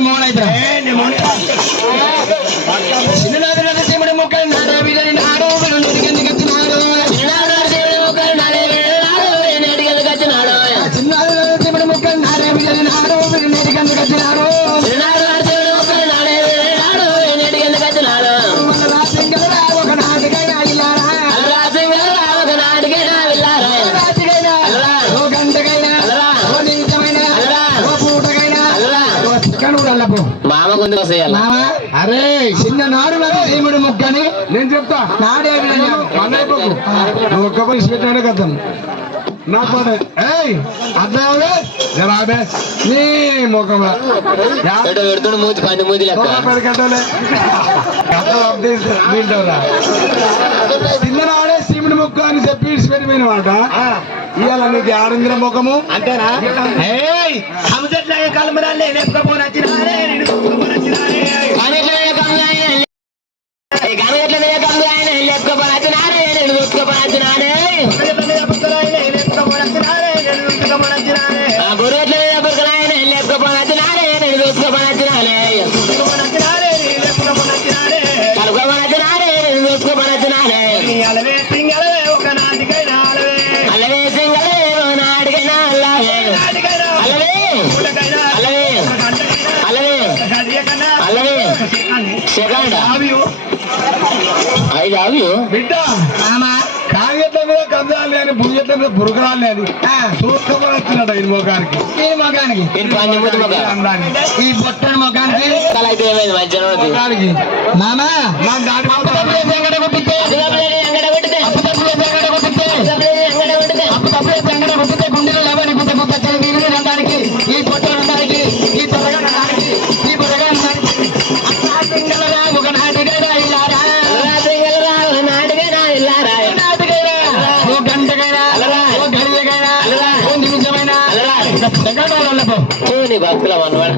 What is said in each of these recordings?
మోనైతే చిన్ననాడు నరసింహుడి ముక్కలు నాడు కూడా అల్లపు మామ మామ అరే చిన్ననాడు నరసింహుడి ముక్కని నేను చెప్తా. నాడే ఒక్క పని పెట్టాడే కదా. నా పని ఏయ్ అర్థం జరాబే నీ ముఖం ఎటో పెడుతుండు మూతి పంది మూతి లెక్క. పెడకట్టలే వింటారా తిన్ననాడే సీముడి ముక్క అని చెప్పి ఇడిచిపెట్టిపోయిన మాట ఇవాళ నీకు ఆడంగిన ముఖము? అంతేనా? ቃል ምናለ እኔ ከቦናችን አለ గడియకైనా సెకండ్. ఆవియు ఐదు అవి బిడ్డ కాగితం మీద కబ్జాలు అని భుజెట్ల మీద బురకరాలు అని చూసుకోమని వచ్చినట్టు ఈ ముఖానికి ఈ అందాన్ని ఈ బొట్టని. ముఖానికి మామా. నా దాని నీ భక్తుల మనవాడు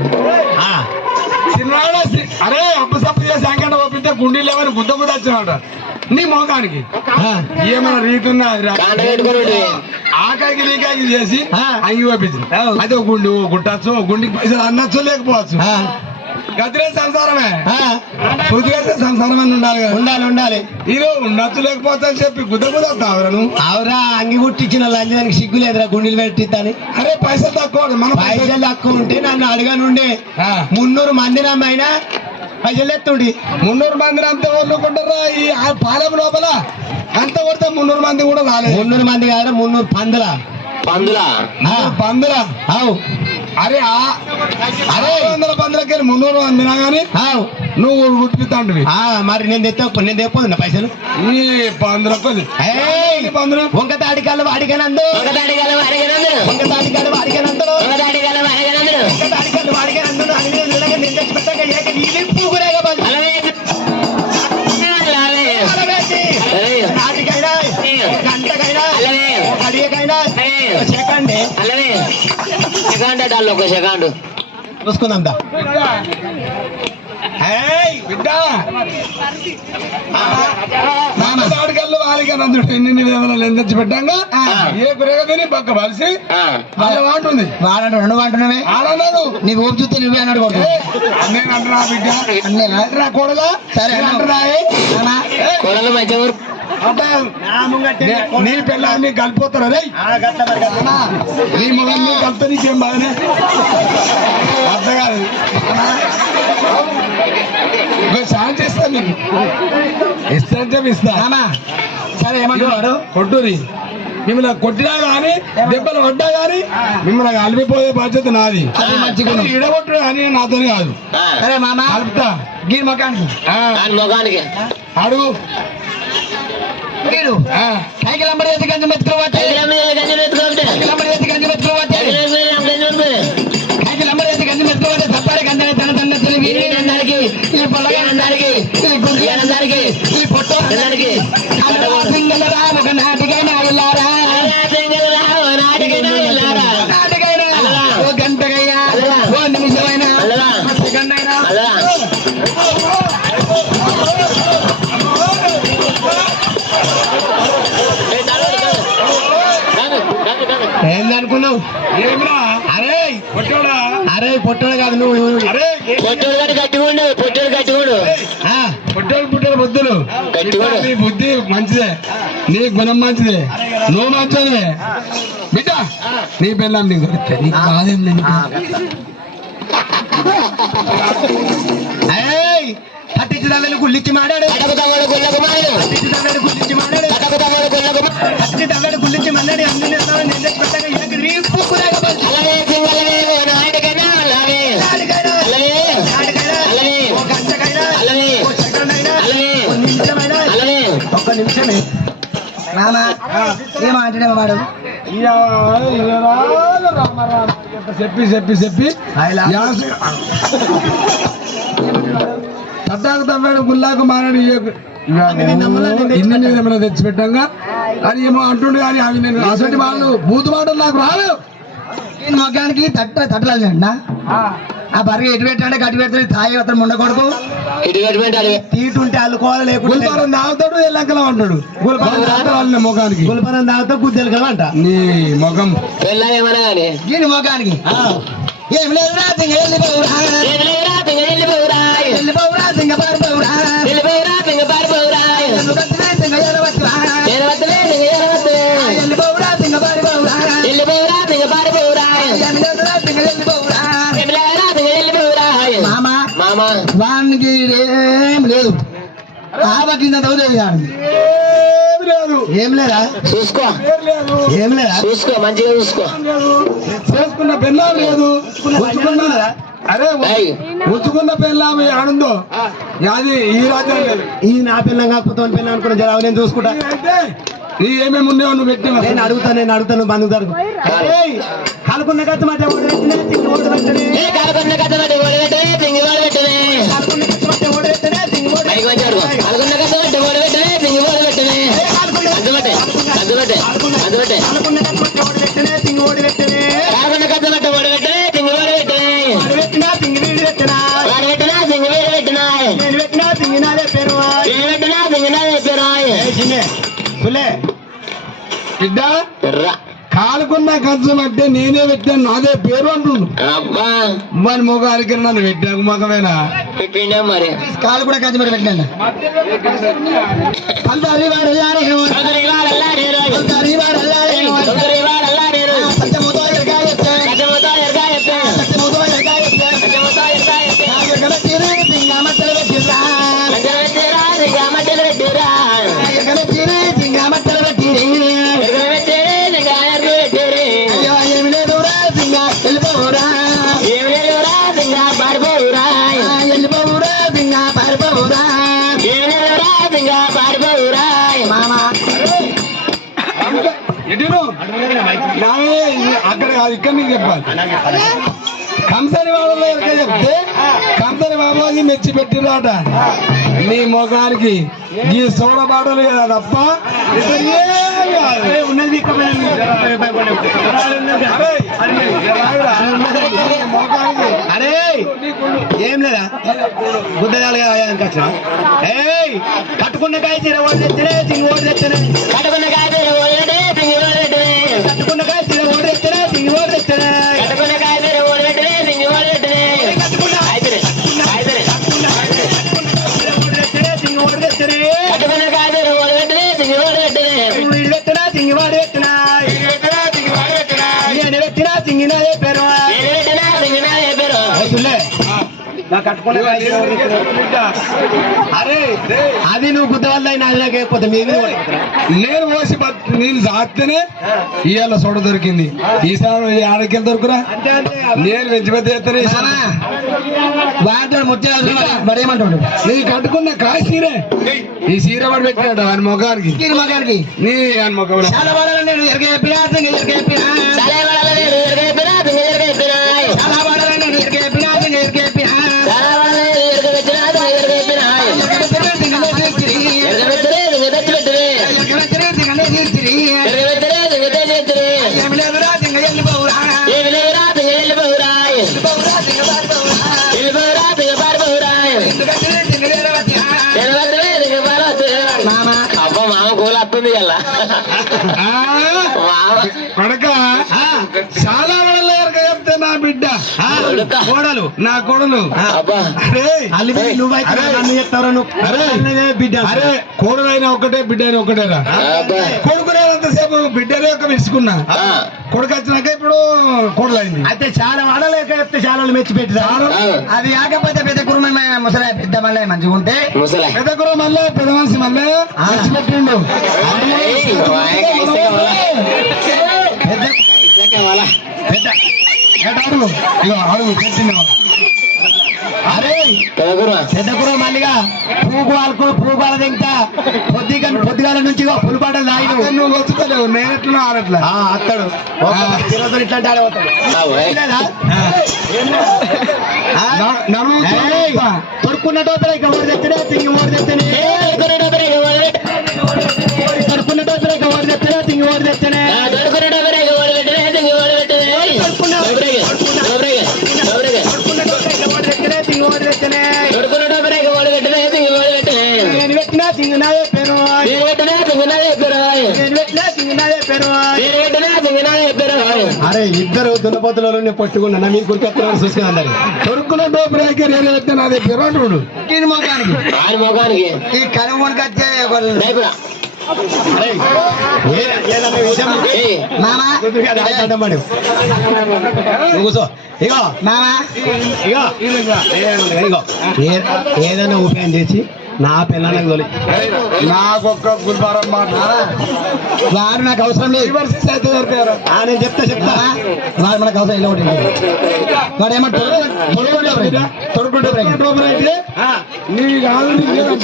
చిన్నాడు అరే అప్పు సప్పు చేసి అంకట పంపితే గుండీ లేవని గుద్ద గుద్ద వచ్చినాడు నీ ముఖానికి ఏమైనా రీతి ఉన్నా అది రా. కాండ పెట్టుకుని ఆకాకి లీకాకి చేసి ఆ. అంగి పంపించింది. అయితే గుండి ఓ గుట్టచ్చు ఓ గుండికి పైసలు అన్నచ్చు లేకపోవచ్చు. గదిలే సంసారమే. వేస్తే సంసారం అని ఉండాలి ఉండాలి ఉండాలి. ఈరో ఉండొచ్చు లేకపోతే అని చెప్పి గుద్ద నువ్వు? అవురా అంగి కుట్టించిన లంచానికి సిగ్గు లేదురా గుండెలు పెట్టిద్దని. అరే పైసలు తక్కువ మన పైసలు. తక్కువ ఉంటే నన్ను అడగనుండే. మున్నూరు మంది నమ్మైనా పైసలు ఎత్తుండి. మున్నూరు మంది అంత వదులుకుంటారా ఈ ఆ పాలెం లోపల అంత కొడితే మున్నూరు మంది కూడా రాలేదు. మున్నూరు మంది కాదు మున్నూరు పందుల. పందులా? పందుల? అవు. అరే ఆ అరే. వందల పందులకి వెళ్ళి మున్నూరు మందినా కానీ నువ్వు గుర్తిస్తాంటివి ఆ, మరి నేను తెచ్చ నేను తెప్పదు పైసలు. ఈ పందులకు పందులు వంక తాడికాలు వాడికనందు ఒక వంక తాడికాలు వాడికనందు ఒక తాడికాల వాడిగనందుడు వంక తాడికాలు వాడికనందు అని నేను నిలగా నేను తెచ్చి పెట్టక ఏక నీళ్ళు పూగురేగా సెకండ్ ఒక సెకండ్. చూసుకుందాం దా. బిడ్డ. మామ తాడికల్లు వారికి నందుడు ఎన్ని విధాలు ఎందచ్చి పెట్టంగా ఏ కురగ తిని పక్క బలిసి వాళ్ళ వాంటుంది వాడు రెండు అంటున్నావే ఆడన్నాడు నీకు ఓపు చూస్తే నువ్వే అన్నాడు కొడుకు. ఏయ్, నేను అంటున్నా బిడ్డ. కొడగా సరే. అంటున్నా కూడలు నే- నీ పిల్లల్ని కలిపోతారా రే నీ కలిపితే నీకేం బాగానే అర్థం కాదు ఇంకో ఛాన్స్ ఇస్తా మీకు ఇస్తాంటే ఇస్తా. నానా సరే ఏమంటున్నాడు? కొట్టురి మిమ్మల్ని కొట్టినా కానీ దెబ్బలు పడ్డా కానీ మిమ్మల్ని కలిపిపోయే బాధ్యత నాది. అది. ఇడగొట్టు కానీ నాతో కాదు. సరే మామ. కలుపుతా ముఖానికి. అడుగు. ఆ, సైకిల్ అంబడి ఎత్తి గంజి మెత్తుకోవచ్చు సైకిల్ అంబడి ఎత్తి గంజి మెత్తుకోవచ్చు సైకిల్ అంబడి ఎత్తి గంజి మెత్తుకోవచ్చు సత్తాడి గంజి తన తన తెలివి అందరికి ఈ పొలగా అందరికి ఈ గుంజి అందరికి ఈ పొట్టు అందరికి అరే. కొట్టోడా అరే పొట్టడు కాదు నువ్వు. అరే పొట్టోడు గట్టి గట్టిగుండు పొట్టోడు గట్టిగుండు ఆ, పుట్టలు పుట్టలు బుద్ధులు నీ బుద్ధి మంచిదే. నీ గుణం మంచిదే. నువ్వు మంచిదే బిడ్డ నీ పిల్లం నీకు లేదు. తవ్వేలు గుళ్ళిచ్చి మాడాడు. తమ్ముడు గుళ్ళకు మాడు పట్టించి తవ్వేలు గుళ్ళిచ్చి మాడాడు. తమ్ముడు గుళ్ళకు మాడు పట్టించి తవ్వేలు గుళ్ళిచ్చి మన్నాడు అన్ని నేస్తాను నేను తెచ్చి పెట్టాక ఈయనకి రీ పుక్కు లేకపోతే అలవే సింగలవే ఓ నాయుడికైనా ఒక గంటకైనా, ఒక ఒక నిమిషమైనా, ఒక్క నిమిషమే. మామ ఏం అంటున్నా వాడు? చెప్పి చెప్పి చెప్పి. తట్టాకు తవ్వాడు గుల్లాకు మారాడు ఇన్ని నేను ఏమైనా తెచ్చిపెట్టాగా. అని ఏమో అంటుండే కానీ అవి నేను అసటి మాటలు బూతు మాటలు నాకు రావు. ఈ మొగ్గానికి తట్ట తట్టలేదు అన్న ఆ. బర్రె ఎటు పెట్టాడే గట్టి పెడితే తాయి అతను అలవే తీటుంటే అల్లుకోవాలి లేకుంటే గుల్పారం తాగుతాడు ఎల్లంకలం అంటాడు గుల్పారం వాళ్ళ ముఖానికి. గుల్పనం తాగుతా గుద్దెలు కలవంట నీ ముఖం. పెళ్ళ ఏమన్నా కానీ దీని మొగ్గానికి ఏం లేదు రా సింగ వెళ్ళిపోవురా వెళ్ళిపోవురా తింగ వెళ్ళిపోవురా వెళ్ళిపోవురా సింగ పారిపోవురా వెళ్ళిపోవురా తింగ పారిపోవురా నన్ను కట్టినా సింగ ఎడవచ్చురా నేను వద్దలే తింగ ఏడవద్దు వెళ్ళిపోవురా సింగ పారిపోవురా వెళ్ళిపోవురా తింగ పారిపోవురా ఏం వెళ్ళిపోవురా వెళ్ళిపోవురా తింగ వెళ్ళిపోవురా మామ మామ. వానికి ఏం లేదు. ఆవ కింద తవ్వులేదు కానీ ఏం లేదా? చూసుకో. ఏం లేదు? చూసుకో మంచిగా చూసుకో. చేసుకున్న పెళ్ళాం లేదు. అరే ఉంచుకున్న పెళ్ళాం ఆడుందో? అది ఈ రాజ్యం లేదు. ఈ నా పిల్లం కాకపోతే పిల్లం అనుకున్న జర నేను చూసుకుంటా. నీ ఏమేమి ఉన్నాయో నువ్వు పెట్టిన నేను అడుగుతాను నేను అడుగుతాను బంధు జరుగు. కలుకున్న మాట కథ కలుకున్న మాట పెట్టినే, కాలకొండ కథ ఓడి పెట్టనే అందుబట్టే అందుబట్టే అందుబట్టే కాలుకున్న కంచం అంటే నేనే పెట్టాను నాదే పేరు అంటుండు. అబ్బా. మరి మొగారికి నన్ను పెట్టాను మొగమేనా పెట్టిండే మరి? కాలు కూడా కత్తి మాట పెట్టినా పందారి వాడు అల్లాడే, కొందరి వాళ్ళల్లా నేను పందారి వాడు అక్కడ కాదు ఇక్కడ నీకు చెప్పాలి. కంసరి బాబాలో ఎవరికై చెప్తే కంసరి బాబాకి మెచ్చి పెట్టిరాట నీ ముఖానికి ఈ సోడ బాటలు కదా తప్ప కాదు. ఉన్నది అరే, ఏం లేదా? బుద్ధగాలు వచ్చిన? ఏయ్ కట్టుకున్న కాయ ఓడి తెచ్చనే తింగి ఓడి తెచ్చనే. కట్టుకున్న కాయ చీర ఓడి తెచ్చనే తింగి ఓడి తెచ్చనే కట్టుకున్న కాయలు ఓడబెట్టే తింగి ఓడబెట్టే కట్టుకున్న కాయతరే కాయతరే ఓడి తెచ్చనే తింగి ఓడి తెచ్చనే కట్టుకున్న కాయలు ఓడబెట్టే తింగి ఓడబెట్టే వీడు పెట్టినా తింగి వాడు పెట్టినా నేను పెట్టినా తింగి నాదే పేరు నేను పెట్టినా తింగి నా చెప్పారు సుల్లే నా కట్టుకున్న కాయ చీర ఓడి తెచ్చనే. అరే అది నువ్వు గుద్ద వల్ల నాది లేకపోతే మీది బత్- నేను సాత్తేనే ఇవాళ సోడ దొరికింది. ఈసారి ఆడకెళ్ళి దొరుకురా? నేను వెంచి పెద్ద ఎత్తనే ముత్యాలు నీ కట్టుకున్న కాయ సీరే. ఈ సీర పడి పెట్టినాడు ఆయన ముఖానికి కీరి మగానికి? నీ ఆయన చాలా నువ్వు అరే. అన్నదే బిడ్డ అరే కోడలైనా ఒకటే బిడ్డ అయినా ఒకటేరా కొడుకునేంతసేపు బిడ్డనే ఒక విడుచుకున్నా ఆ, కొడుకు వచ్చినాక ఇప్పుడు కోడలైంది. అయితే చాలా వాడలేక చెప్తే చాలా వాళ్ళు మెచ్చి పెట్టిరా ఆ. అది కాకపోతే పెద్ద కుటుంబమైన ముసలి పెద్ద మళ్ళీ మంచిగా ఉంటే. ముసలా పెద్ద కుర్ర మళ్ళీ పెద్ద మనిషి మళ్ళీ? పెద్ద కావాలా? అడుగు ఇగో అడుగు పెట్టిండు అరే పెద్ద గురువా పెద్ద కుర్ర మళ్ళీగా పూగు వాళ్ళకు పూగు వాళ్ళ తింటా పొద్దుగా పొద్దుగాల నుంచి పులిపాటలు తాగిను అక్కడ నువ్వు వచ్చుకోలేవు నేను ఎట్లా ఆడట్లా అత్తడు. ఇట్లాంటి ఆడే పోతాడు. ఆ, ఓయ్. లేదా? ఆ? న- నడుము ఏయ్, తొడుక్కున్న టోపరే ఇక ఓడి తెచ్చినే తింగి ఓడి తెచ్చినే దున్నపోతులలో నేను పట్టుకున్నా మీ గురికెత్తనాడు చూసుకుని అందరు. దొరుకున్న డోబురాకి నేను ఎత్తే నాది పిరాటుడు దీని మొఖానికి ఆయన ముఖానికి ఈ కనుగొనికి వచ్చే కూర్చో. ఇగో. మామా. ఇగో. ఇగో ఏ- ఏదైనా ఉపయోగం చేసి నా పిల్లలకు తోలి. నాకొక్క గుల్బారం మాట. వారు నాకు అవసరం లేదు. రివర్స్ అయితే సరిపోయారా. ఆ, నేను చెప్తా చెప్తా. వాడు మనకు అవసరం ఇలా ఒకటి. వాడు ఏమంటారు తొడుకుంటే డోబురా అయితే నీ కాదు నీకు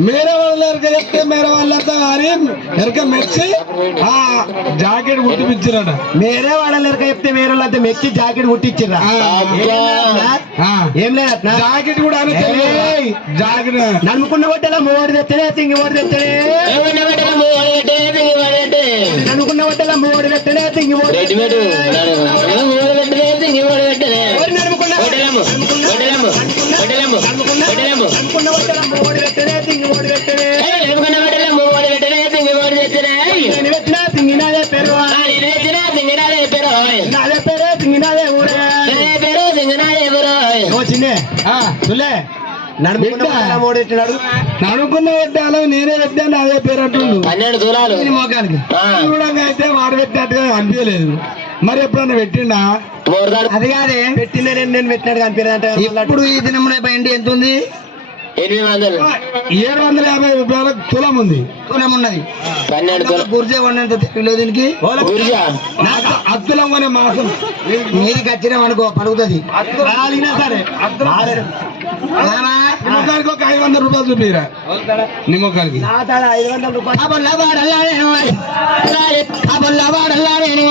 మేరే వాళ్ళు ఎరక చెప్తే మేరే వాళ్ళంతా వారి ఎరక మెచ్చి ఆ జాకెట్ కుట్టిపించారట మీరే వాడాలి ఎరక చెప్తే వేరే వాళ్ళంతా మెచ్చి జాకెట్. ఆ. ఏం లేదు జాకెట్ కూడా. జాకెట్ నన్నుకున్న కొట్టెలా మూడు తెచ్చనే తింగి మూడు పెట్టే. నన్నుకున్న కొట్టెలా మూడు తెచ్చనే తింగి మూడు నడుముకున్న ఎట్టినాడు నడుకున్న పెట్టాలో నేనే పెట్టాను అదే పేరు అంటుండు. పన్నెండు దూరాలు. దీని మోకానికి. చూడంగా అయితే వాడు పెట్టినట్టుగా అనిపించలేదు మరి ఎప్పుడన్నా పెట్టిండా? అది కాదే. పెట్టిందే నేను నేను పెట్టినాడు కనిపించదంటే ఇప్పుడు ఈ దినం ఎంత ఉంది ఏడు వందల యాభై రూపాయలకు తులం ఉంది. తులం ఉన్నది. గుర్జే కొన్నంత తెలియదు దీనికి? అద్దులం అనే మాసం మీది కచ్చినాం అనుకో పలుకుతుంది. సరే. నిమ్మకానికి ఒక ఐదు వందల రూపాయలు చూపిరా. రూపాయలు. కాబోల్లా వాడల్లా నేను కాబోల్లా వాడల్లా నేను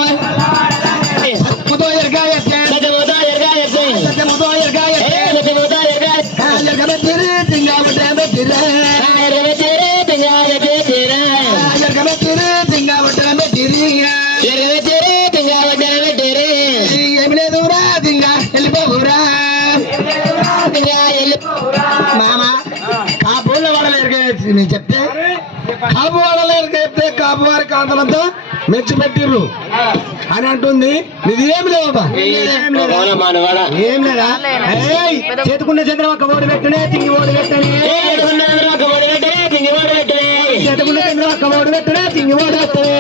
మెచ్చి పెట్టిర్రు. అని అంటుంది. ఇది ఏమి లేవట మానవాడ ఏం లేదా ఏయ్, చేతుకున్న చంద్రబాబు ఓడి పెట్టనే తింగి ఓడి పెట్టని. ఒక ఓడి పెట్టే తింగి ఓడి పెట్టే చేతుకున్న చంద్రబాబు ఓడి పెట్టనే తింగి ఓడి పెట్టనే.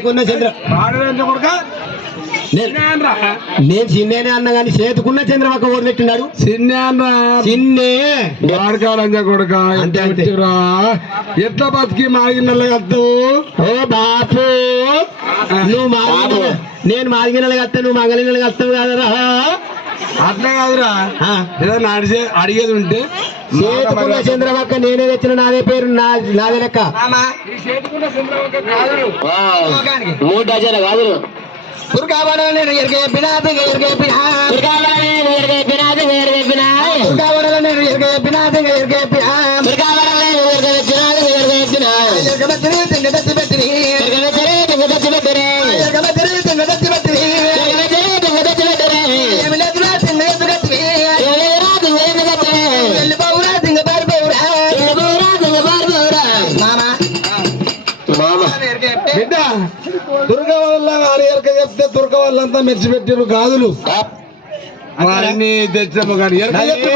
తింగి నా చెప్పారు చేరుకున్న చంద్ర నేను చిన్నేనే అన్న కానీ చేతుకున్న చంద్రబాబు ఓడి పెట్టినాడు చిన్న వాడకాలంజ కొడుక అంతే, అంతే. ఎట్లా బతికి కద్దావు ఓ బాపు నువ్వు మాగిన నేను మాగినలు కత్తా నువ్వు మగలినలు కత్తావు కదరా. అట్లా కాదురా. ఏదైనా అడిగే అడిగేది ఉంటే చేతుకున్న చంద్రబాబు నేనే తెచ్చిన నాదే పేరు నా నాదే లెక్క. మూడు డజన్ల గాజులు దుర్గావడం నేను ఎరిగే చెప్పినా దిగ ఎరిగే చెప్పినా దుర్గావరం వేరు చెప్పినా వేరు చెప్పినా దుర్గావడం నేను ఎరిగే చెప్పినా చెప్తే దుర్గ వాళ్ళంతా మెచ్చిపెట్టారు గాజులు వారిని తెచ్చాము కానీ ఎరక చెప్పి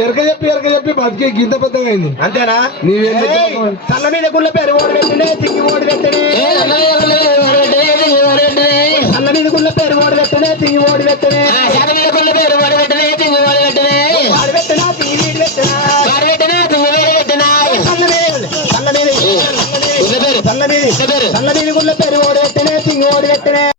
ఎరక చెప్పి ఎరక బతికి గింత పెద్దగా అయింది అంతేనా నీవేం చల్ల మీద గుళ్ళ పేరు ఓడి పెట్టినే తింగి ఓడి పెట్టినే చల్ల మీద గుళ్ళ పేరు ఓడి పెట్టినే తింగి ఓడి పెట్టినే కొల్ల పేరు వాడు పెట్టినా తింగి వీడు పెట్టినా చల్ల మీద ఉన్న పేరు చల్ల మీద